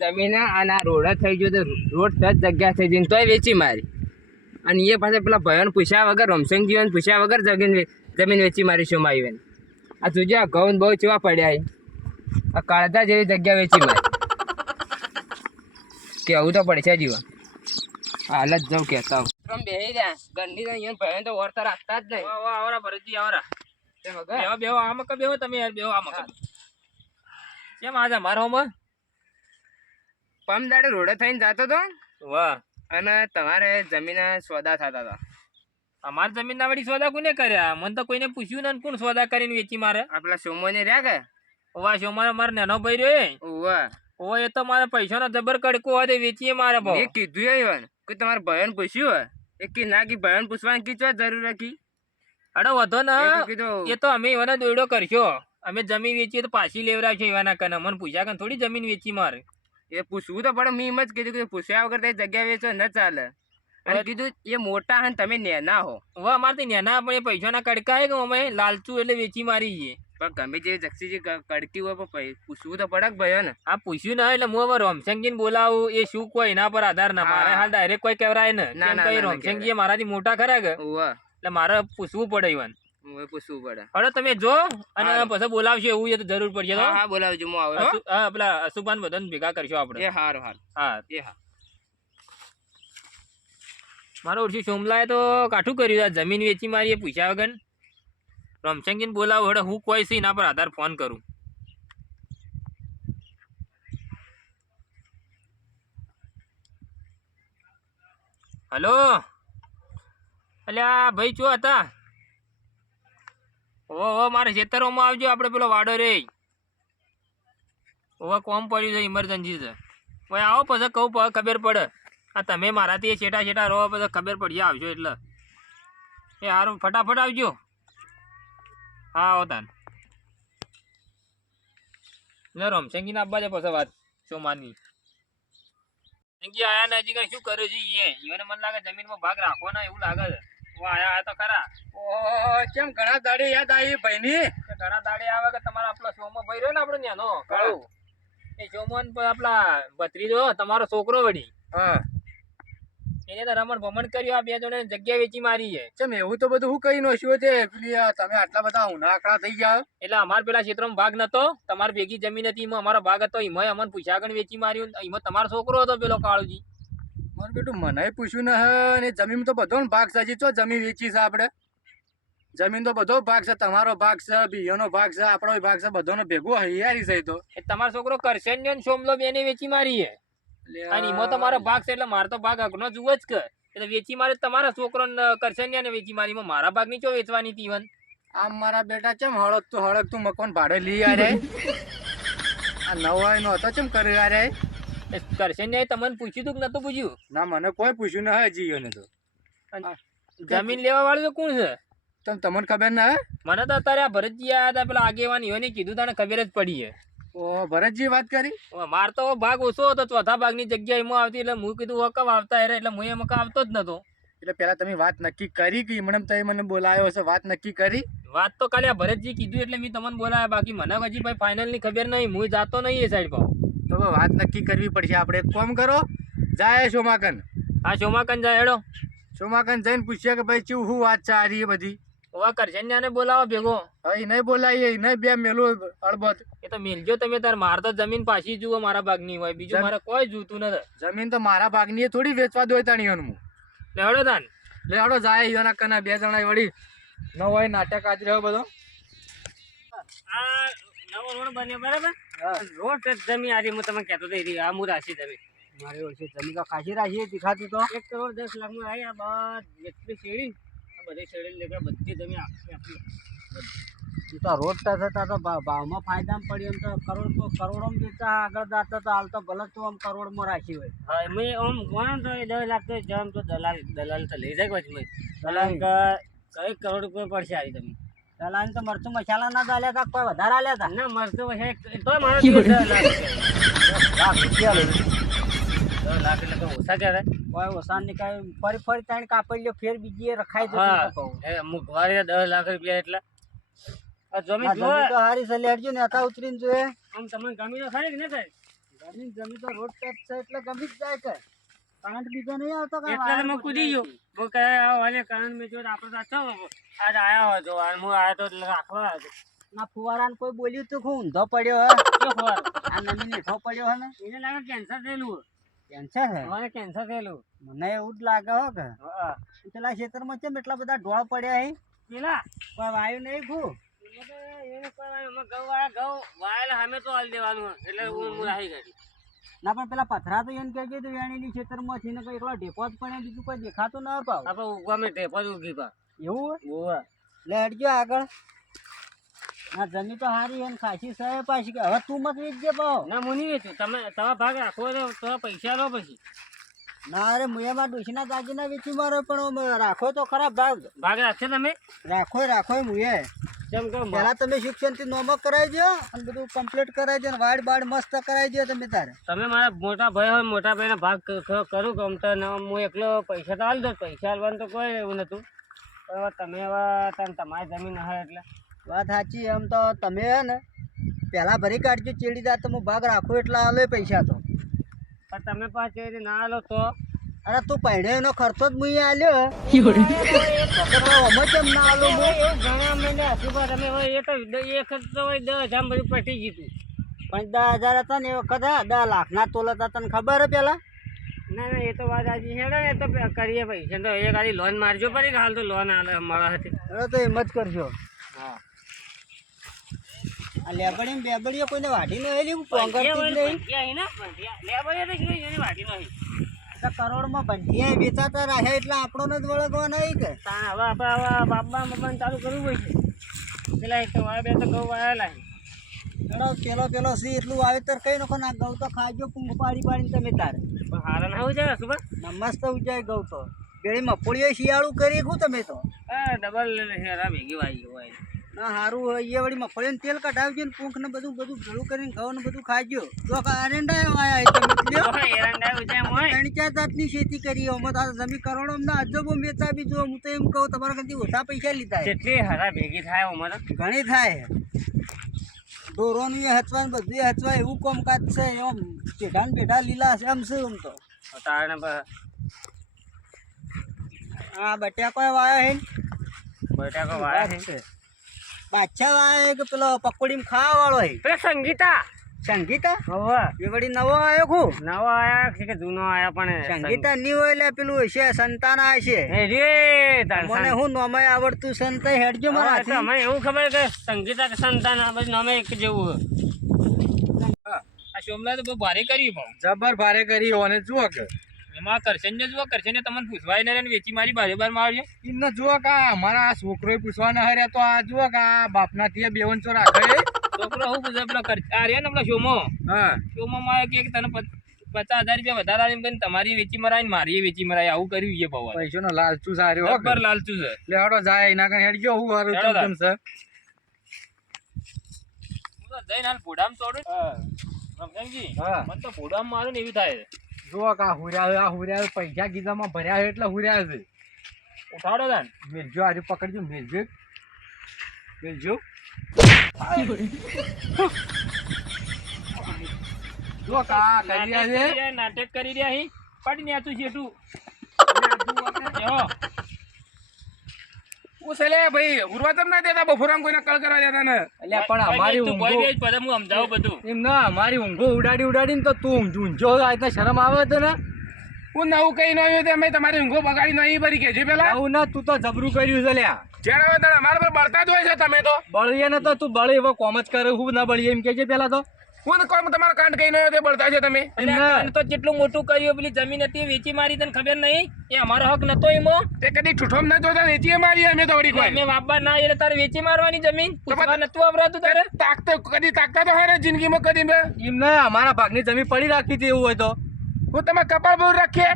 જમીન અને રોડ થઈ ગયો તો રોડ સજ જગ્યા થઈ જઈને તોય વેચી મારી. અને એ પાસે પેલા ભયોને પૂછ્યા વગર રમસંગજીઓને પૂછ્યા વગર જમીન જમીન વેચી મારી શું મારી આ જોજે આ ઘઉં બહુ ચેવા પડ્યા. આ કાળધા જેવી જગ્યા વેચી મારી. કેવું તો પડશે જીવન. હાલ જ જાઉં કેતા હું તમે બેહી રહ્યા ગંદી અહીંયા ભાઈ તો વર્તા રાખતા જ નહીં. આવરા ભરતજી આવરા તે વગર? બેહો બેહો આમાં કે બેહો તમે યાર બેહો આમાં કે કેમ આજે મારો હોમાં? પમ દાડે રોડે થઈને જતો તો? વાહ. અને તમારે જમીન સોદા થતા હતા. અમાર જમીન ના વળી સોદા કોને કર્યા? મને તો કોઈને પૂછ્યું ને કોણ સોદા કરીને વેચી મારે. આ સોમો ને રહ્યા કે? ઓવા સોમો મારે મારે નાનો ભાઈ રહ્યો ઓવા એ તો મારા પૈસાનો જબર કડકો હોય તો વેચીએ મારે ભાવ એ કીધું એ ઈવન કે તમારે ભયન પૂછ્યું હોય. એ કે ના કે ભયન પૂછવાની કી ચો જરૂર હતી અડો વધો ને. એ તો અમે એવાના દોડો કરશો. અમે જમીન વેચીએ તો પાછી લેવડાવશો એવાના કને. મને પૂછ્યા કે થોડી જમીન વેચી મારે. એ પૂછવું તો પડે મેં એમ જ કીધું કે પૂછ્યા વગર તે જગ્યા વેચો ન ચાલે. અને કીધું એ મોટા હે તમે નેના હો. હવે અમારે તો નાના પણ એ પૈસાના કડકા હે કે અમે લાલચું એટલે વેચી મારી છીએ પણ ગમે જે જક્ષી જે કડકી હોય પણ પૂછવું તો પડે ભાઈ ને? આ પૂછ્યું ના એટલે હું હવે ને બોલાવું. એ શું કોઈ એના પર આધાર ના મારે હાલ ડાયરેક્ટ કોઈ કહેવાય ને. ના, ના, ના મારાથી મોટા ખરા કે? એટલે મારે પૂછવું પડે ઈવન. પૂછવું પડે. હવે તમે જો અને પછી બોલાવશો એવું તો જરૂર પડશે હા બોલાવજો હું આવું હા. પેલા અશુભાન બધાને ભેગા કરશો આપણે. એ હારું હારું. હા. એ હા. મારો ઓળખી સોમલાએ તો કાઠું કર્યું આ જમીન વેચી મારી એ પૂછ્યા વગર. રમશંકજીને બોલાવો હડે, હું કોઈ છે એના પર આધાર ફોન કરું. હલો? અલ્યા ભાઈ ચો હતા? ઓહો ઓ મારે ખેતરોમાં આવજો, આપણે પેલો વાડો રે. ઓહો, કોમ પડ્યું છે ઇમરજન્સી છે. ભાઈ આવો પછી કહું ખબર પડે. આ તમે મારાથી એ છેટા છેટા રહો, પછી ખબર પડી, આવજો એટલે. એ સારું ફટાફટ આવજો. હા ઓતાન નરમ ને ના છે પછી વાત સોમાની સંગી આયા ને હજી કઈ શું કર્યું છે એ? ઈવને મને લાગે જમીનમાં ભાગ રાખો ના એવું લાગે છે. આયા તો ખરા. ઓહો કેમ ઘણા દાડે યાદ આવી ભાઈની? ઘણા દાડે આવે કે તમારા શોમાં ભાઈ રહ્યો ને આપણે ન્યાનો કાળુ એ આપલા ભત્રીજો તમારો છોકરો વળી. હા. એને તો રમણ ભમણ કર્યું આ બે જણે જગ્યા વેચી મારી છે. ચમ એવું તો બધું હું કહી નો છું તમે આટલા બધા ઉનાકડા થઈ ગયા. એટલે અમાર પેલા ક્ષેત્રમાં ભાગ નતો તમારે ભેગી જમીન હતી એમાં અમારો ભાગ હતો એમાં અમને પૂછાગણ વેચી માર્યું એમાં તમારો છોકરો હતો પેલો કાળુજી. મારું બેટું મને પૂછ્યું ને હે ને જમીન તો બધો ભાગ છે હજી ચો જમીન વેચી છે આપણે? જમીન તો બધો ભાગ છે તમારો ભાગ છે બીયોનો ભાગ છે આપણો ભાગ છે બધોનો ભેગો હૈયારી છે તો. એ તમારો છોકરો કરશે ને સોમલો બેને વેચી મારી છે. અને એમાં તો મારો ભાગ છે એટલે મારો તો ભાગ હકનો જુઓ જ કે. એટલે વેચી મારે તમારા છોકરો કરશે ને વેચી મારી. મારા મારા ભાગની ચો વેચવાની હતી ઈવન આમ મારા બેટા ચમ હળક તું હળક મકાન ભાડે લઈ આરે આ નવાય નો હતો ચમ કરી આરે કરશે ને તમને પૂછ્યું તું કે નતું પૂછ્યું? ના મને કોઈ પૂછ્યું ના હજી ને તો. જમીન લેવા વાળું તો કોણ છે? તમ તમને ખબર ના હે? મને તો અત્યારે આ ભરતજી આયા હતા પેલા આગેવાન ઈવને કીધું તને ખબર જ પડી છે. ઓ ભરતજી વાત કરી? માર તો ભાગ ઓછો હતો ચોથા ભાગની જગ્યા એમાં આવતી એટલે હું કીધું હકમ આવતા હેરે એટલે હું મકા આવતો જ નતો. એટલે પેલા તમે વાત નક્કી કરી કે મને તમે મને બોલાયો છે વાત નક્કી કરી? વાત તો કાલે ભરતજી કીધું એટલે મેં તમને બોલાયા. બાકી મને હજી ભાઈ ફાઇનલની ખબર નહીં હું જાતો નહીં એ સાઈડ પર. તો વાત નક્કી કરવી પડશે. આપણે એક કોમ કરો. જાય સોમાકન. આ શોમાકન જાય હેડો. સોમાકન જઈને પૂછ્યા કે ભાઈ ચેવું શું વાત છે આ રહી બધી? ઓવા કરશન્યાને બોલાવો ભેગો. હવે એ નહીં બોલાવીએ એ નહીં બે મેલું અડબત. એ તો મેલજો તમે તાર માર તો જમીન પાછી જુઓ મારા ભાગની હોય. બીજું મારે કોઈ જોતું નથી. જમીન તો મારા ભાગની એ થોડી વેચવા દો તાણીઓનું લેવડો તાન લે જાય કના બે જણા વળી. ન હોય નાટક આજ રહ્યો બધો. આ નવો રોડ બન્યો બરાબર? રોડ જમીન આજે હું તમને કહેતો હતો આ હું રાશી જમીન. મારે ઓળખી જમીન ખાસી રાખી દેખાતી તો. એક કરોડ દસ લાખમાં આવી આ બાદ એટલી શેરી બધી શેરી લેખે બધી જમીન આખી આપી. તો રોજ ટચ તો ભાવમાં ફાયદામાં પડી એમ તો કરોડ કરોડોમાં વેચા આગળ જાતા તો હાલ તો ભલે તું આમ કરોડમાં રાખી હોય. હા મેં આમ ગણો તો દસ લાખ તો જમ તો દલાલ દલાલ તો લઈ જાય પછી. દલાલ કઈ કરોડ રૂપિયા પડશે આવી તમે દલાલ તો મરચું મસાલા ના ચાલ્યા તા કોઈ વધારે આલ્યા હતા ના મરચું મસાલા તો મારો દસ લાખ રૂપિયા. લઈ દસ લાખ એટલે તો ઓછા કહેવાય. કોઈ ઓસાનની કાંઈ ફરી ફરી તાણ કાપી લ્યો ફેર બીજી રખાઈ દો હા. તો કહું? એ અમુક વારે દસ લાખ રૂપિયા એટલે. આ જમીન જુઓ તો હારી છે લેડજો ને ઉતરીને જોઈએ આમ તમને ગમી તો ખરી કે ખરી જમીન જમીન તો રોડ છે એટલે ગમી જ જાય કે. કરંટ બીજો નહીં આવતો કે એટલે મેં કૂદી ગયો. હું કહે વાલે કારણ મેં જોયું આપણે આજ આયા હું આવ્યો તો રાખવા આવ્યો ના ફુવારાને કોઈ બોલ્યું તું હું ઊંધો પડ્યો હે? ખબર આ પડ્યો હે ને? એને લાગે કેન્સર થયેલું કેન્સર હે? મને કેન્સર થયેલું. મને એવું જ લાગે હો કે. પેલા ખેતરમાં કેમ એટલા બધા ઢોળ પડ્યા હે? પેલા? કોઈ વાયુ નહીં હું ના પણ પેલા પથરા તો એમ કહેજે તો વેણીની ખેતરમાંથી ને કોઈ એકલો ઢેપો જ પડે બીજું કોઈ દેખાતું ના પાવ આપણે ઉગવા મેં ઢેપો જ ઉગી પા એવું એટલે હટજો આગળ. ના જમી તો હારી એમ ને ખાસી સહે પાછી હવે તું મત વેચજે પાવ ના મુની વેચું. તમે તમારા ભાગ રાખો તો પૈસા લો પછી. ના અરે મુયામાં ડોશીના દાગીના વેચી મારો પણ રાખો તો ખરા ભાગ. ભાગ રાખશો તમે? રાખો રાખો મુએ જેમ કે પહેલા તમે શિક્ષણથી નોમક કરાવી દો અને બધું કમ્પ્લીટ કરાવી દો વાડ બાડ મસ્ત કરાવી દો તમે તારે. તમે મારા મોટા ભાઈ હોય મોટા ભાઈના ભાગ કરું ગમ તો ન- હું એકલો પૈસા તો હાલ દો પૈસા હાલવાનું તો કોઈ એવું નતું. પણ હવે તમે તમારી જમીન હોય એટલે. વાત સાચી એમ તો તમે હે ને પહેલાં ભરી કાઢજો ચેડી દા તો હું ભાગ રાખું એટલા હાલે પૈસા તો. પણ તમે રીતે ના હાલો તો? અરે તું પહેણે એનો ખર્ચો જ મુઈ આલ્યો અમે કેમ ના આલો ઘણા મહિને પણ તમે એ તો એક તો દસ હજાર બધું પટી ગયું પણ દસ હજાર હતા ને એ વખત દસ લાખના તોલ હતા તને ખબર હે પહેલાં ના ના એ તો વાત આજે હેડો ને એ તો કરીએ ભાઈ પૈસા તો. એ ખાલી લોન મારજો પડી હાલ તો લોન મળે હતી તો એમ જ કરજો. હા. લેબડી ને બેબડીઓ કોઈને વાઢી ન હેલી પોંગરતી જ નહીં. તો કરોડમાં બંધિયા વેચાતા રહ્યા એટલે આપણો જ વળગવા નહીં કે? હવે આપણે હવે બાપા મમ્માને ચાલુ કરવું હોય છે. પેલા એક તો બે તો ઘઉં વાયેલા. હેડો પેલો પેલો સી એટલું વાવેતર કઈ નખો ના ગૌ તો ખાજો કુંભ પાડી પાડીને તમે તારે. હારા ના હોય છે મસ્ત ઉજાય ગૌ તો. પેલી મફળીઓ શિયાળું કરી શું તમે તો. ડબલ હેરા ભેગી વાઈ હોય. ના સારું હોય એ વળી મફળીને તેલ કઢાવજો ને પૂંખ ને બધું બધું ભેળું કરીને ઘઉં ને બધું ખાજો. તો એરંડા ત્રણ ચાર જાતની ખેતી કરી અમે તો જમી કરોડો અમને અજબો વેચા બી જો હું તો એમ કહું તમારા કદી ઓછા પૈસા લીધા છે કેટલી હરા ભેગી થાય અમારે ઘણી થાય. ઢોરોનું એ હચવા ને બધું હચવા એવું કોમકાજ છે એમ પેઢા ને પેઢા લીલા છે એમ શું એમ તો હા બટાકો વાયો હે બટાકો વાયા છે. વાયો હે કે પેલો પકોડી ખાવા વાળો હે? પેલા સંગીતા. સંગીતા? હવે એ વળી નવો આવ્યો ખુ નવો આયા છે કે જૂનો આયા પણ સંગીતા ની હોય એટલે પેલું છે સંતાના છે. રે મને હું નોમાય આવડતું સંત હેડજો મારા એવું ખબર કે સંગીતા કે સંતાન એક જેવું આ સોમલા તો બહુ ભારે કરી જબર ભારે કરી અને જુઓ કે. એમાં કરશન ને જુઓ કરશન તમને પૂછવાય ને વેચી મારી બારે બાર મારજો એમને જુઓ કે અમારા આ છોકરોએ પૂછવાના હર્યા તો આ જુઓ કે આ બાપના થી બેવન ચો રાખે છોકરો હું પૂછે પેલો કર આ રે ને પેલો શોમો. હા. શોમો માં કે તને પચાસ હજાર રૂપિયા વધારે આલીને કહીને તમારી વેચી મરાય મારી વેચી મરાય આવું કર્યું છે ભાવ પૈસો નો લાલચુ સારો હો. લાલચુ છે. એટલે હડો જાય એના કઈ ગયો હું હારું હેડો ચમ ચમ છે? હું તો જઈને હાલ ભોડામાં ચોડું. રમજાનજી હા. મને તો ભોડામાં મારું ને એવી થાય. જુઓ કે હુર્યા આ હુર્યા પૈસા ગીધામાં ભર્યા છે એટલે હુર્યા છે ઉઠાડો તાન. મેલજો આજે પકડજો મેલજો. મેલજો. જુઓ કે કરી રહ્યા છે? નાટક કરી રહ્યા, હી. પડી ન્યાતું છે તું ઉસલે ભાઈ ઉરવા તમ ના દેતા બફોરામ કોઈને કલ કરવા દેતા ને? એટલે પણ અમારી ઊંઘો ભોય પછી હું સમજાવું બધું. એમ ના અમારી ઊંઘો ઉડાડી ઉડાડીને તો તું ઊંઝો આ રીતના શરમ આવે તો ને? હું નવું કઈ નહીં અમે તમારી ઊંઘો બગાડી નહીં ભરી કે છે પેલા? આવું ના તું તો જબરું કર્યું છે લ્યા. જ્યારે હવે તને અમારા પર બળતા જ હોય છે તમે તો. બળીએ ને તો તું બળી એવો કોમ જ કરે હું ના બળીએ એમ કે છે પેલા તો. હું કોમ તમારા કાંડ કઈ નહીં તે બળતા છે તમે. એટલે તો જેટલું મોટું કર્યું પેલી જમીન હતી વેચી મારી તને ખબર નહીં? એ અમારો હક નતો એમાં. તે કદી ઠુઠોમ ના જોતા વેચીએ મારી અમે તો વળી કોઈ. અમે વાપવા ના એટલે તારે વેચી મારવાની જમીન? પૂછવા નતું આવરાતું તારે? તાકતો કદી તાકતા તો હે ને જિંદગીમાં કદી મેં એમ ના અમારા ભાગની જમીન પડી રાખી હતી એવું હોય તો. હું તમે કપાળ બહુ રાખીએ?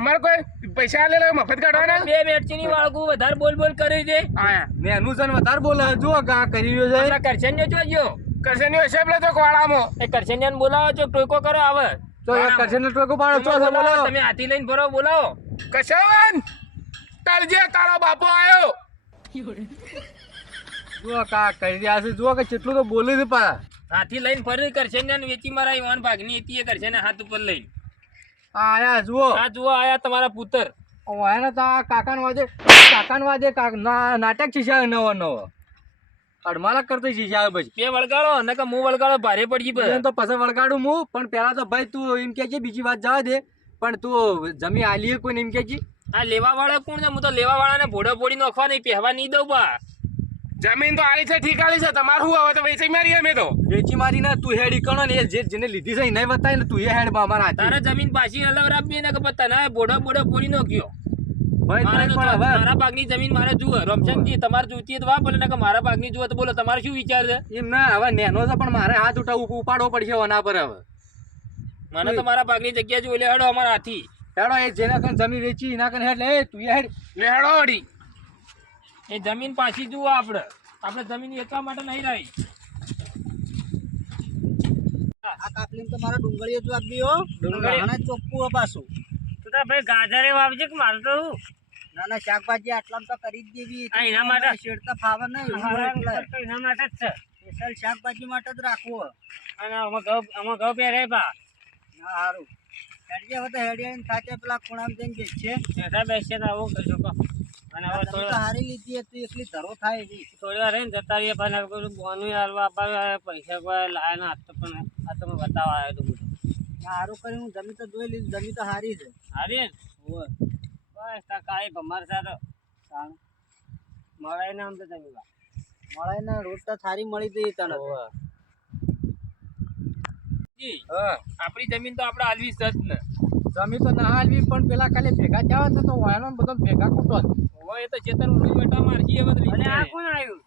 અમારે કોઈ પૈસા આલે મફત કાઢવાના? બે વેચીની વાળગું વધારે બોલ બોલ કર્યું છે આયા મેં એનું વધારે બોલે જો કરી રહ્યો છે. જો. જોજો કરશે હિસાબ તો કોળામાં એ કરશન બોલાવો છો ટોકો કરો આવે તો એ કરશે ટોકો પાડો છો છે બોલો તમે હાથી લઈને ફરો બોલાવો. કશન તારજે તારો બાપો આવ્યો જુઓ કા કરી રહ્યા છે જુઓ કે કેટલું તો બોલી છે પા હાથી લઈને ફરી કરશે ને વેચી મારા ઈવાન ભાગની એતી એ કરશે ને હાથ ઉપર લઈને. આયા જુઓ. આ જુઓ આયા તમારા પુત્ર. ઓયાને તો આ કાકાન વાજે કાકાન વાજે કાક નાટક છે નવો નવો અડમાલક કરતો શીશા પછી. બે વળગાડો ને કે હું વળગાડો ભારે પડી ગઈ તો પછી વળગાડું હું પણ પેલા તો ભાઈ તું એમ કે છે બીજી વાત જવા દે. પણ તું જમી આલીએ કોઈને એમ કે છે? આ લેવા વાળા કોણ છે? હું તો લેવા વાળાને ભોડો પોડી નાખવા નહીં પહેવા નહીં દઉં બા. જમીન તો આલી છે ઠીકાલી છે તમારું શું આવે? તો વેચી મારી અમે તો. વેચી મારી ના તું હેડ ઈકણો ને જે જેને લીધી છે એને બતાય ને તું એ હેડમાં અમારા તારે જમીન પાછી અલગ રાખવી ને કે પછી તને ભોડો ભોડો પોડી નાખ્યો. મારે ભાગની જમીન મારે જુઓ. રમચંદજી તમારે જોઈતી તો વાપરે ને કે મારા ભાગની જુઓ તો બોલો તમારે શું વિચાર છે? એમ ના હવે નેનો છે પણ મારે હાથ ઉઠાવ ઉપાડવો પડશે ઓના પર હવે. મને તો મારા ભાગની જગ્યા જોઈ લેવાડો અમારા હાથી. હેડો એ જેના કન જમીન વેચી એના કન હેડ લે એ તું એ હેડ લે એ જમીન પાછી જુઓ આપણે આપણે જમીન વેચવા માટે નહીં રહી. આ કાપલીને તો મારા ડુંગળીઓ જ આપી હો. ડુંગળી? ચોખ્ખું પાછું. તો ભાઈ ગાજરે વાવજે કે મારે તો ના ના શાકભાજી આટલામાં તો કરી જ દેવી. એના માટે? શેડતા ફાવે નહીં એના માટે જ છે. સ્પેશિયલ શાકભાજી માટે જ રાખવું અને આમાં ઘઉં આમાં ઘઉં પહેરે બા. ના સારું હેડીએ હવે તો હેડીએ ખાતે પેલા ખૂણામાં જઈને બેસશે બેઠા બેસશે તો આવું કરજો કહો અને હવે તો હારી લીધી હતી એટલી ધરો થાય એવી. થોડી વાર રહીને જતા રહીએ પણ બોનું હાલવા પૈસા કોઈ લાયા ના હાથ તો પણ આ તમે બતાવવા આવ્યો તો ના સારું કરી હું જમી તો જોઈ લીધું જમી તો હારી છે. હારી ને? હોવે. બસ તા કાંઈ ભમાર સારો તાણ. મળાય ને આમ તો જમી બા. મળાય ને રોજ તો સારી મળી હતી તને. તો. જી, હા. આપણી જમીન તો આપણે હાલવી જ ને. જમીન તો ના હાલવી પણ પેલા ખાલી ભેગા થયા હોત તો વાયનો બધો ભેગા કૂટો હોય એ તો ચેતન ઉડી બેઠા મારજી એ બદલી અને આ કોણ આવ્યું?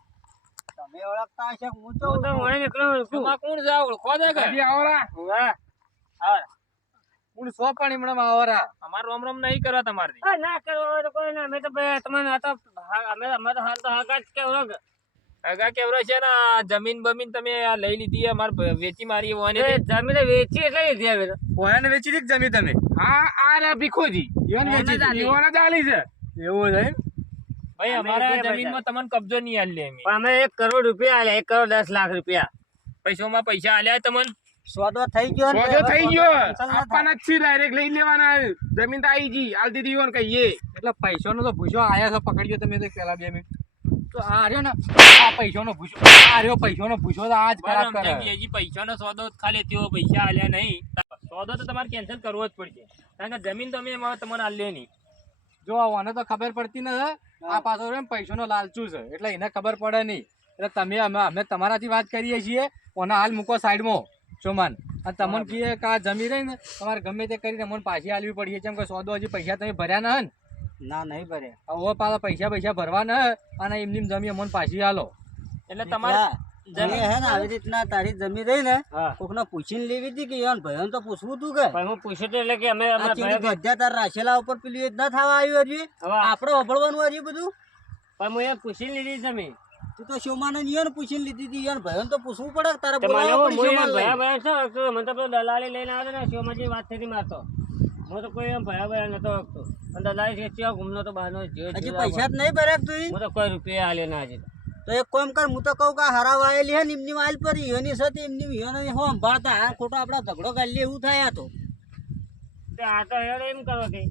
તમે ઓળખતા હશે કે હું તો હું તો મને નીકળ્યો છું. કોણ જાવ ઓળખો દે કે. આવરા આવરા હા. કોણ સો પાણી એમણે આવરા અમાર રોમ રોમ નહીં કરવા તમારે. આ ના કરો તો કોઈ ના. અમે તો ભાઈ તમને આ તો અમે અમે તો હાલ તો હાકા જ કેવો કે આગા કેવરો છે ને? જમીન બમીન તમે આ લઈ લીધી અમાર વેચી મારી ઓને જમીન વેચી એટલે લીધી હવે ઓને વેચી દીધી જમીન તમે. હા આ રે ભીખોજી. ઈવન વેચી ઈવન જ આલી છે. એવું છે એમ? ભાઈ અમે અમારા જમીનમાં તમને કબજો નહીં આલી અમે. પણ અમે એક કરોડ રૂપિયા આલ્યા એક કરોડ દસ લાખ રૂપિયા. પૈસોમાં પૈસા આલ્યા તમને? સોદો થઈ ગયો સોદો થઈ ગયો. આપવાના છે ડાયરેક્ટ લઈ લેવાના. જમીન તો આવી ગઈ. આલ દીધી હોય કહીએ એટલે પૈસાનો તો ભૂસો આયા છે પકડ્યો તમે તો પેલા બે મિનિટ. તો આ રહ્યો ને આ પૈસાનો ભૂસો આ રહ્યો પૈસાનો ભૂસો તો આજ ખરાબ કરે. હજી પૈસાનો સોદો ખાલી તેઓ પૈસા આલ્યા નહીં. સોદો તો તમારે કેન્સલ કરવો જ પડશે. કારણ કે જમીન તો અમે એમાં તમને આલ્યો નહીં. જો આને તો ખબર પડતી ન આ પાછો એમ ને પૈસાનો લાલચુ છે. એટલે એને ખબર પડે નહીં. એટલે તમે અમે અમે તમારાથી વાત કરીએ છીએ ઓને હાલ મૂકો સાઈડમાં સોમાન અને તમને કહીએ કે આ જમી રહી ને તમારે ગમે તે કરીને મને પાછી આલવી પડીએ કેમ કે સોદો હજી પૈસા તમે ભર્યા ના હે ના નહીં ભરે હવે પાછા પૈસા પૈસા ભરવા ન અને એમની જમી અમને પાછી આલો. એટલે તમારે જમીન હે ને આવી રીતના તારી જમીન રહી ને કોકને પૂછીને લેવી હતી કે યાર ભાઈ તો પૂછવું તું કે? પણ હું પૂછ્યું તો એટલે કે અમે આ અમારા ચીલી ભાઈ ગધ્યા તાર રાખેલા ઉપર પેલું એ જ ના થવા આવ્યું હજી. આપણે વભળવાનું હજી બધું? પણ હું એ પૂછી લીધી જમીન તું તો શોમાને ઈયોને પૂછીને લીધી હતી. યાર ભાઈ તો પૂછવું પડે તારે બોલાવવા એવું પડે હું એમ શોમાને ભયા ભયા છો મને તો દલાલી લઈને આવે ને શોમાં જે વાત થઈ મારતો હું તો કોઈ એમ ભયા ભયા નતો દલાલી કે ચિયો ઘૂમનો તો બહારનો જે હજી પૈસા જ નહીં ભર્યા તું હું તો કોઈ રૂપિયા આલે ના હજી તો. એક કામ કર હું તો કહું કે આ હે ને એમની વાલ પર ઈયોની સાથે એમની ઈયોને હો સંભાળતા? આ ખોટો આપડા ઝઘડો ગાલી એવું થાય તો. આ તો હેડો એમ કરો કે.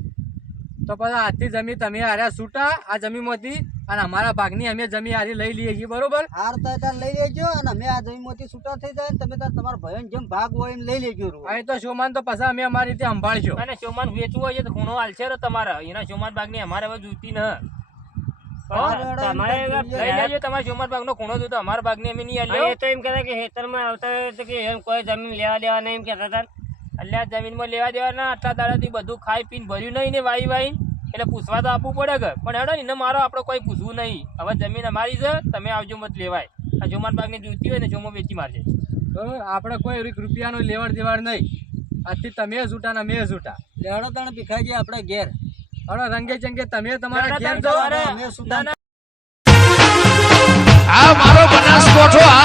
તો પછી આજથી જમીન તમે હાર્યા છૂટા આ જમીનમાંથી અને અમારા ભાગની અમે જમી હારી લઈ લઈએ છીએ બરોબર? હાર તો તાર લઈ લેજો અને અમે આ જમીનમાંથી છૂટા થઈ જાય ને તમે તાર તમારા ભાઈઓને જેમ ભાગ હોય એમ લઈ લેજો. અહીં તો શોમાન તો પછી અમે અમારી રીતે સંભાળજો. અને શોમાન વેચવું હોય તો ખૂણો હાલશે રે તમારા. એના શોમાન બાગની અમારે હવે જોઈતી ન. તમારે તો એવા લઈ લેજો. તમારા શોમાન બાગનો ખૂણો જોતો. અમારા બાગની અમે નહીં તો એમ કહેતા કે હેતરમાં આવતા કે એમ કોઈ જમીન લેવા દેવા નહીં એમ કહેતા હતા એટલે જમીનમાં લેવા દેવાના આટલા દાડાથી બધું ખાઈ પીને ભર્યું નહીં ને વાઈ વાઈ એટલે પૂછવા તો આપવું પડે કે પણ હેડો ને એને મારો આપણે કોઈ પૂછવું નહીં. હવે જમીન અમારી છે તમે આવજો મત લેવાય. આ જોમાન પાકની જોઈતી હોય ને જોમો વેચી મારજે. બરોબર આપણે કોઈ એક રૂપિયાનો લેવડ દેવાડ નહીં. આજથી તમે છૂટા ને અમે છૂટા લેવડો તણ ભીખાઈ જાય આપણે ઘેર. હવે રંગે ચંગે તમે તમારા ઘેર જાઓ આ મારો બનાસકોઠો આ